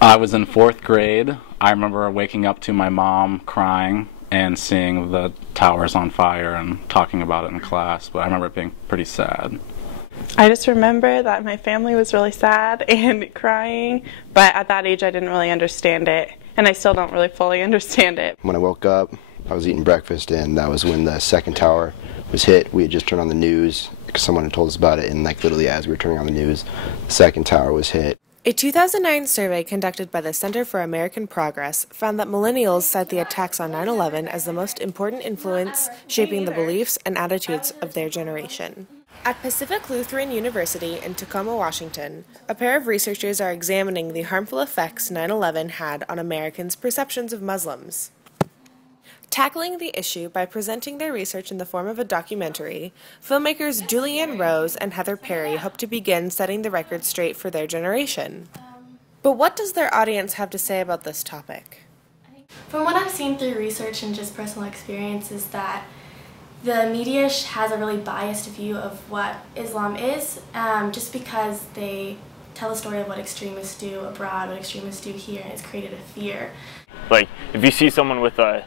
I was in fourth grade. I remember waking up to my mom crying and seeing the towers on fire and talking about it in class, but I remember it being pretty sad. I just remember that my family was really sad and crying, but at that age I didn't really understand it, and I still don't really fully understand it. When I woke up, I was eating breakfast, and that was when the second tower was hit. We had just turned on the news because someone had told us about it, and like literally as we were turning on the news, the second tower was hit. A 2009 survey conducted by the Center for American Progress found that millennials cite the attacks on 9/11 as the most important influence shaping the beliefs and attitudes of their generation. At Pacific Lutheran University in Tacoma, Washington, a pair of researchers are examining the harmful effects 9/11 had on Americans' perceptions of Muslims. Tackling the issue by presenting their research in the form of a documentary, filmmakers Julianne Rose and Heather Perry hope to begin setting the record straight for their generation. But what does their audience have to say about this topic? From what I've seen through research and just personal experience is that the media has a really biased view of what Islam is, just because they tell a story of what extremists do abroad, what extremists do here, and it's created a fear. Like, if you see someone with a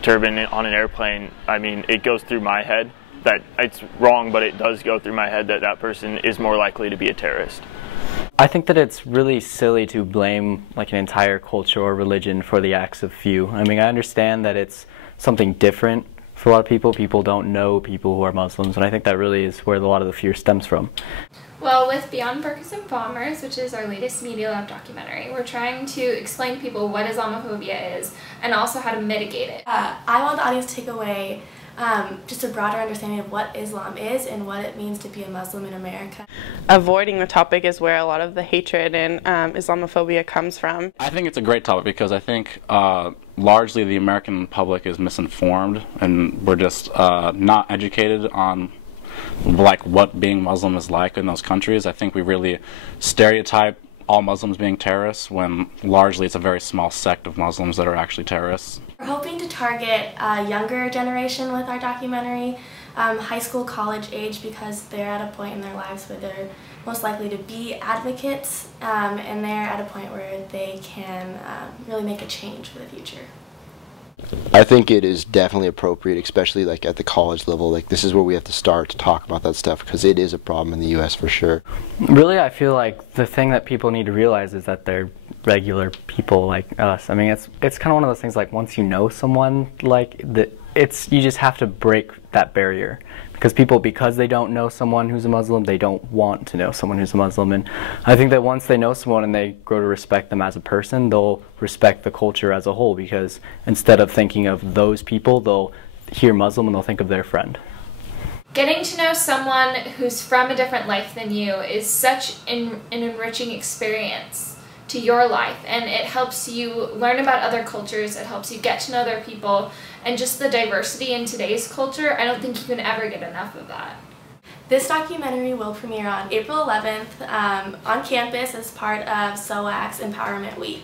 turban on an airplane, I mean, it goes through my head that it's wrong, but it does go through my head that that person is more likely to be a terrorist. I think that it's really silly to blame like an entire culture or religion for the acts of few. I mean, I understand that it's something different for a lot of people. People don't know people who are Muslims, and I think that really is where a lot of the fear stems from. Well, with Beyond Burkas and Bombers, which is our latest Media Lab documentary, we're trying to explain to people what Islamophobia is and also how to mitigate it. I want the audience to take away just a broader understanding of what Islam is and what it means to be a Muslim in America. Avoiding the topic is where a lot of the hatred and Islamophobia comes from. I think it's a great topic because I think largely the American public is misinformed, and we're just not educated on like what being Muslim is like in those countries. I think we really stereotype all Muslims being terrorists when largely it's a very small sect of Muslims that are actually terrorists. We're hoping to target a younger generation with our documentary, high school, college age, because they're at a point in their lives where they're most likely to be advocates, and they're at a point where they can really make a change for the future. I think it is definitely appropriate, especially like at the college level. Like, this is where we have to start to talk about that stuff because it is a problem in the U.S. for sure. Really, I feel like the thing that people need to realize is that they're regular people like us. I mean, it's kind of one of those things like once you know someone, like you just have to break that barrier. Because they don't know someone who's a Muslim, they don't want to know someone who's a Muslim. And I think that once they know someone and they grow to respect them as a person, they'll respect the culture as a whole, because instead of thinking of those people, they'll hear Muslim and they'll think of their friend. Getting to know someone who's from a different life than you is such an enriching experience to your life, and it helps you learn about other cultures, it helps you get to know other people, and just the diversity in today's culture, I don't think you can ever get enough of that. This documentary will premiere on April 11th on campus as part of SOAC's Empowerment Week.